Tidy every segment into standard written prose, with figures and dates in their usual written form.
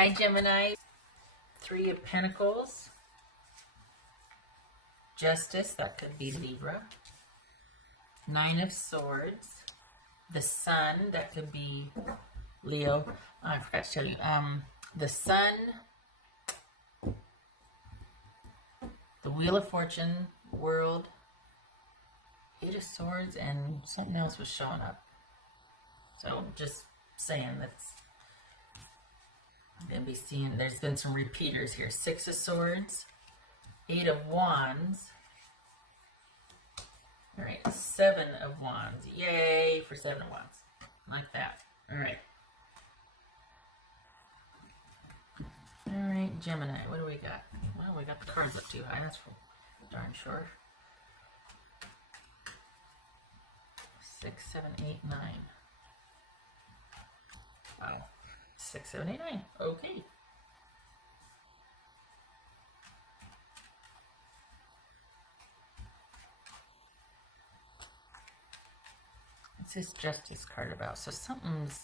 Hi, Gemini. Three of Pentacles. Justice, that could be Libra. Nine of Swords. The Sun, that could be Leo. Oh, I forgot to tell you. The Sun. The Wheel of Fortune, World. Eight of Swords, and something else was showing up. So, just saying that's... I'm going to be seeing, there's been some repeaters here. Six of Swords, Eight of Wands. All right, Seven of Wands. Yay for Seven of Wands. Like that. All right. All right, Gemini, what do we got? Well, we got the cards up too high. That's for darn sure. 6, 7, 8, 9. Wow. 6, 7, 8, 9. Okay. What's this Justice card about? So something's...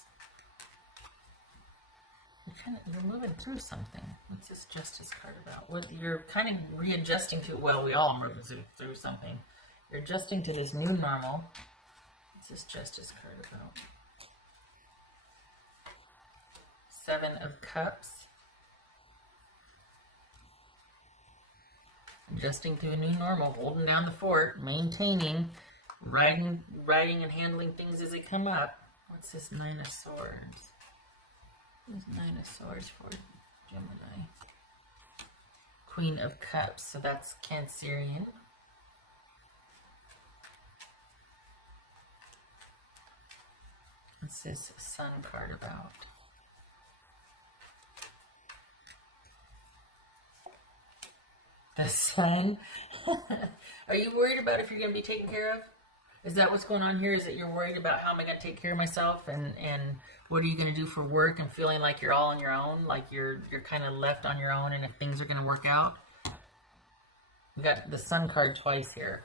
You're moving through something. What's this Justice card about? What you're kind of readjusting to... Well, we all are moving through something. You're adjusting to this new normal. What's this Justice card about? Seven of Cups. Adjusting to a new normal, holding down the fort, maintaining, riding and handling things as they come up. What's this Nine of Swords? What's Nine of Swords for Gemini? Queen of Cups, so that's Cancerian. What's this Sun card about? The Sun? Are you worried about if you're going to be taken care of? Is that what's going on here? Is that you're worried about how am I going to take care of myself and what are you going to do for work and feeling like you're all on your own, like you're kind of left on your own and if things are going to work out? We got the Sun card twice here.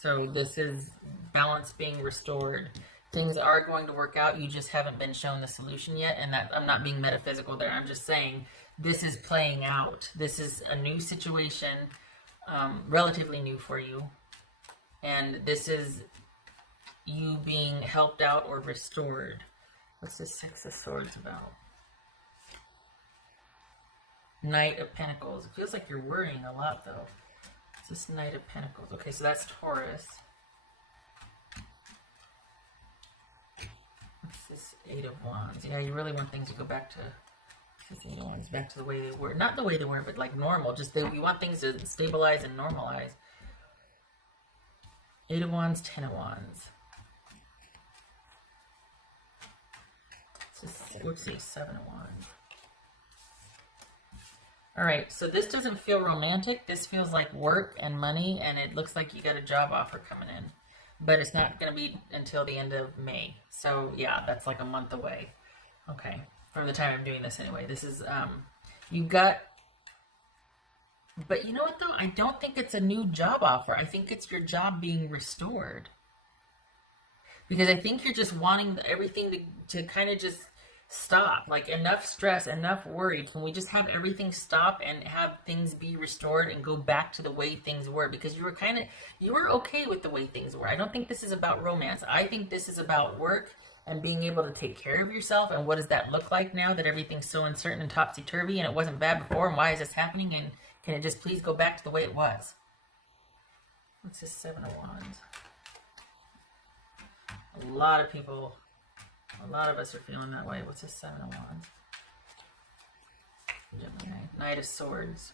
So this is balance being restored. Things are going to work out. You just haven't been shown the solution yet. And that I'm not being metaphysical there. I'm just saying this is playing out. This is a new situation, relatively new for you. And this is you being helped out or restored. What's this Six of Swords about? Knight of Pentacles. It feels like you're worrying a lot, though. What's this Knight of Pentacles? Okay, so that's Taurus. What's this Eight of Wands? Yeah, you really want things to go back to... This Eight of Wands, back to the way they were. Not the way they were, but like normal. Just you want things to stabilize and normalize. Eight of Wands, Ten of Wands. Let's see, Seven of Wands. Alright, so this doesn't feel romantic. This feels like work and money, and it looks like you got a job offer coming in. But it's not going to be until the end of May. So, yeah, that's like a month away. Okay, from the time I'm doing this anyway. This is, you've got... But you know what, though? I don't think it's a new job offer. I think it's your job being restored. Because I think you're just wanting everything to kind of just stop. Like, enough stress, enough worry. Can we just have everything stop and have things be restored and go back to the way things were? Because you were okay with the way things were. I don't think this is about romance. I think this is about work and being able to take care of yourself. And what does that look like now that everything's so uncertain and topsy-turvy and it wasn't bad before? And why is this happening? And can it just please go back to the way it was? What's this Seven of Wands? A lot of people, a lot of us are feeling that way. What's this Seven of Wands? Gemini. Knight of Swords.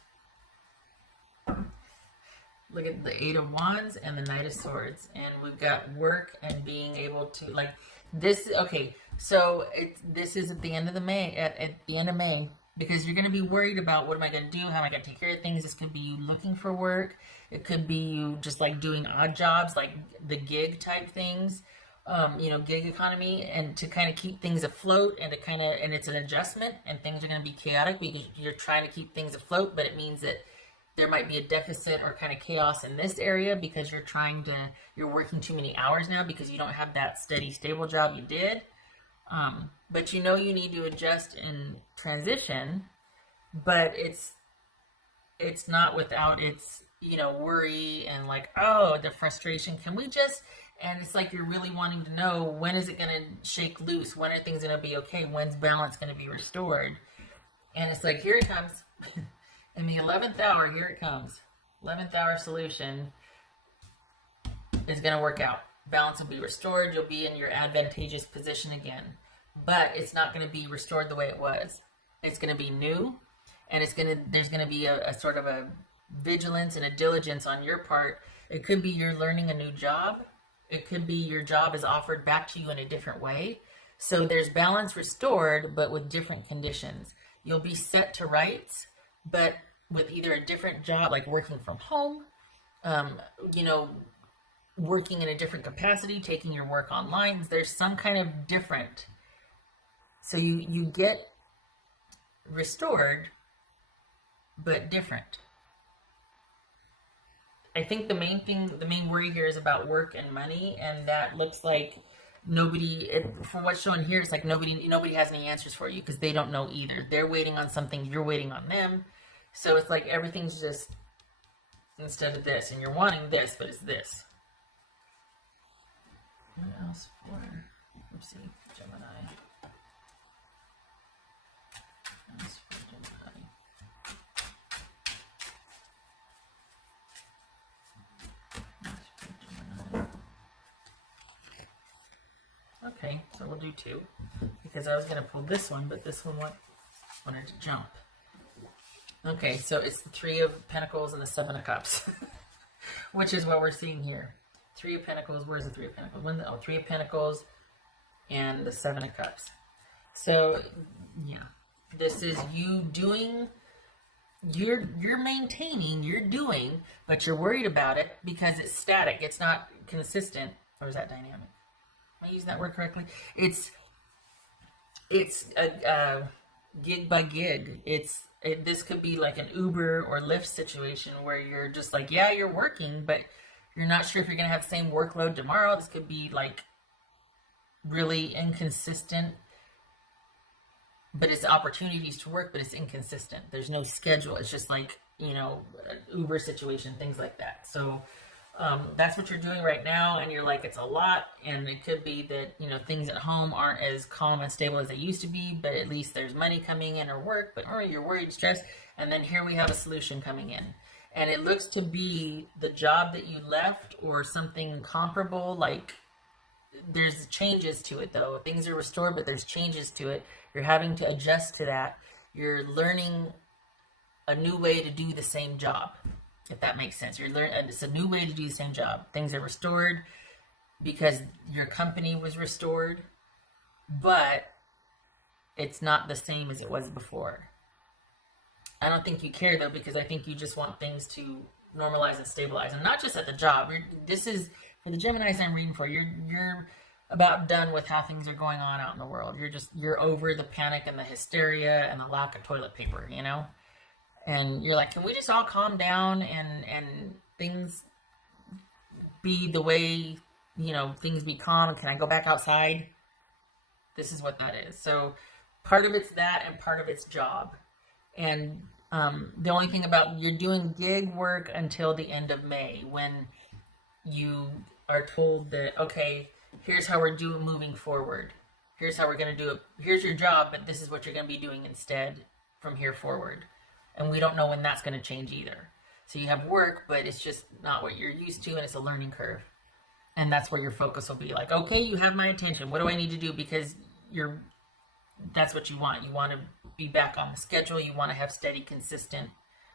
Look at the Eight of Wands and the Knight of Swords. And we've got work and being able to, like, this, okay, so this is at the end of May, at the end of May. Because you're going to be worried about what am I going to do? How am I going to take care of things? This could be you looking for work. It could be you just like doing odd jobs, like the gig type things, you know, gig economy, and to kind of keep things afloat and to kind of, and it's an adjustment and things are going to be chaotic because you're trying to keep things afloat, but it means that there might be a deficit or kind of chaos in this area because you're working too many hours now because you don't have that steady, stable job you did. But you know you need to adjust and transition, but it's not without its, you know, worry and like, oh, the frustration. Can we just, and it's like you're really wanting to know, when is it going to shake loose? When are things going to be okay? When's balance going to be restored? And it's like, here it comes. In the 11th hour, here it comes. 11th hour solution is going to work out. Balance will be restored. You'll be in your advantageous position again. But it's not going to be restored the way it was. It's going to be new. And there's going to be a sort of a vigilance and a diligence on your part. It could be you're learning a new job. It could be your job is offered back to you in a different way. So there's balance restored, but with different conditions. You'll be set to rights, but with either a different job, like working from home, you know, working in a different capacity, taking your work online. There's some kind of different. So you get restored, but different. I think the main worry here is about work and money, and that looks like from what's shown here, it's like nobody has any answers for you because they don't know either. They're waiting on something, you're waiting on them. So it's like everything's just instead of this, and you're wanting this, but it's this. What else for? Let's see, Gemini. What else for Gemini? Okay, so we'll do two, because I was going to pull this one, but this one wanted to jump. Okay, so it's the Three of Pentacles and the Seven of Cups, which is what we're seeing here. Three of Pentacles, where's the Three of Pentacles? Three of Pentacles and the Seven of Cups. So, yeah, this is you doing, you're maintaining, you're doing, but you're worried about it because it's static, it's not consistent. Or is that dynamic? Am I using that word correctly? It's a gig by gig. This could be like an Uber or Lyft situation where you're just like, yeah, you're working, but you're not sure if you're going to have the same workload tomorrow. This could be like really inconsistent, but it's opportunities to work, but it's inconsistent. There's no schedule. It's just like, you know, an Uber situation, things like that. So that's what you're doing right now, and you're like, it's a lot, and it could be that, you know, things at home aren't as calm and stable as they used to be, but at least there's money coming in or work, but you're worried, stressed, and then here we have a solution coming in. And it looks to be the job that you left or something comparable, like there's changes to it though. Things are restored, but there's changes to it. You're having to adjust to that. You're learning a new way to do the same job, if that makes sense. It's a new way to do the same job. Things are restored because your company was restored, but it's not the same as it was before. I don't think you care though, because I think you just want things to normalize and stabilize, and not just at the job. This is for the Geminis I'm reading for. You're about done with how things are going on out in the world. You're over the panic and the hysteria and the lack of toilet paper, you know? And you're like, can we just all calm down and things be the way, you know, things be calm, and can I go back outside? This is what that is. So part of it's that, and part of it's job. And the only thing about, you're doing gig work until the end of May, when you are told that, okay, here's how we're moving forward. Here's how we're going to do it. Here's your job, but this is what you're going to be doing instead from here forward. And we don't know when that's going to change either. So you have work, but it's just not what you're used to, and it's a learning curve. And that's where your focus will be like, okay, you have my attention. What do I need to do? Because that's what you want. You want to be back on the schedule. You want to have steady, consistent,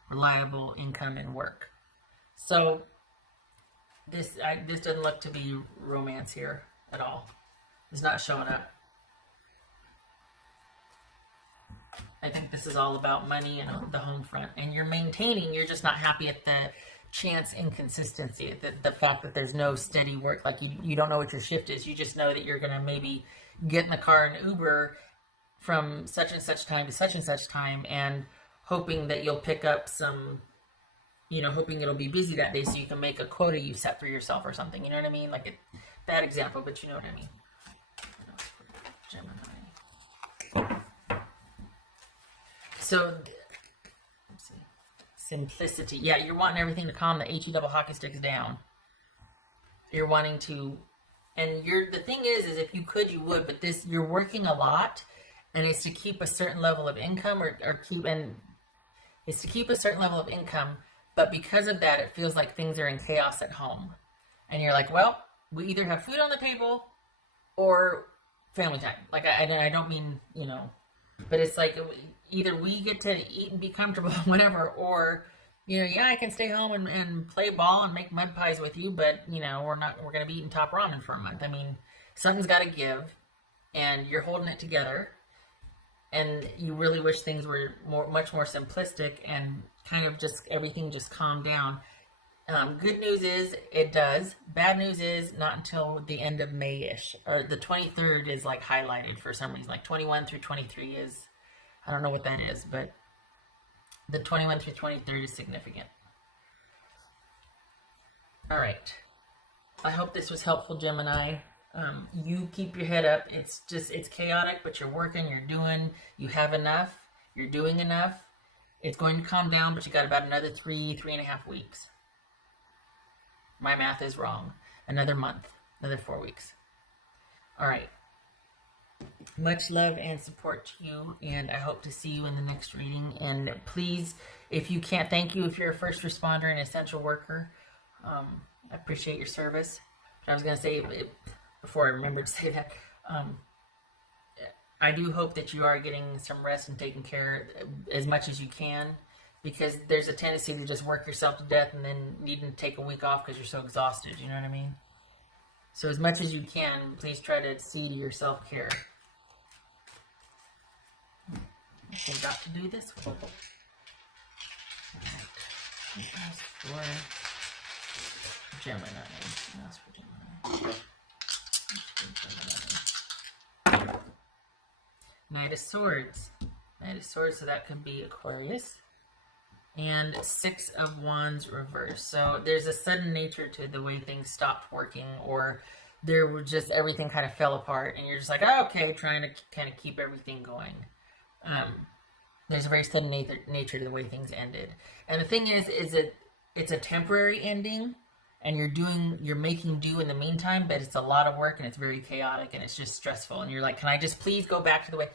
reliable income and work. So this doesn't look to be romance here at all. It's not showing up. I think this is all about money and the home front. And you're maintaining, you're just not happy at the chance inconsistency, the fact that there's no steady work. Like you don't know what your shift is. You just know that you're going to maybe get in the car and Uber from such and such time to such and such time, and hoping that you'll pick up some, you know, hoping it'll be busy that day so you can make a quota you set for yourself or something. You know what I mean? Like a bad example, but you know what I mean. Gemini. So, let's see. Simplicity. Yeah, you're wanting everything to calm the HE double hockey sticks down. You're wanting to, and the thing is if you could, you would, but you're working a lot, and it's to keep a certain level of income, it's to keep a certain level of income, but because of that, it feels like things are in chaos at home. And you're like, well, we either have food on the table or family time. Like, I don't mean, but it's like either we get to eat and be comfortable, whatever, or, yeah, I can stay home and play ball and make mud pies with you, but, we're going to be eating top ramen for a month. I mean, something's got to give, and you're holding it together, and you really wish things were much more simplistic and kind of just everything just calmed down. Good news is it does. Bad news is not until the end of May-ish. Or the 23rd is like highlighted for some reason. Like 21 through 23 is, I don't know what that is, but the 21 through 23rd is significant. All right. I hope this was helpful, Gemini. You keep your head up. It's chaotic, but you're working, you have enough, you're doing enough. It's going to calm down, but you got about another 3.5 weeks. My math is wrong. Another month, another 4 weeks. All right. Much love and support to you, and I hope to see you in the next reading. And please, if you can't, thank you if you're a first responder and essential worker. I appreciate your service. But I was going to say, before I remember to say that, I do hope that you are getting some rest and taking care as much as you can, because there's a tendency to just work yourself to death and then needing to take a week off because you're so exhausted, you know what I mean? So as much as you can, please try to see to your self-care. I forgot to do this one. That's for Gemini. That's for Gemini. Knight of Swords. Knight of Swords, so that could be Aquarius. And Six of Wands reversed. So there's a sudden nature to the way things stopped working, or there were just, everything kind of fell apart, and you're just like, oh, okay, trying to kind of keep everything going. There's a very sudden nature to the way things ended. And the thing is that it's a temporary ending, and you're making do in the meantime, but it's a lot of work, and it's very chaotic, and it's just stressful. And you're like, can I just please go back to the way?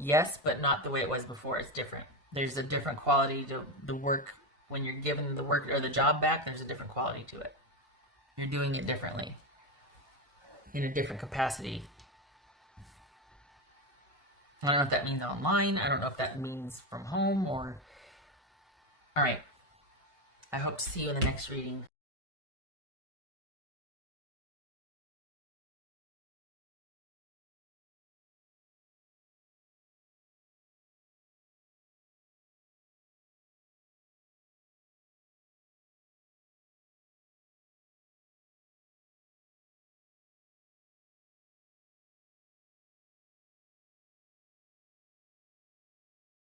Yes, but not the way it was before. It's different. There's a different quality to the work. When you're given the work or the job back, there's a different quality to it. You're doing it differently, in a different capacity. I don't know if that means online. I don't know if that means from home or... All right. I hope to see you in the next reading.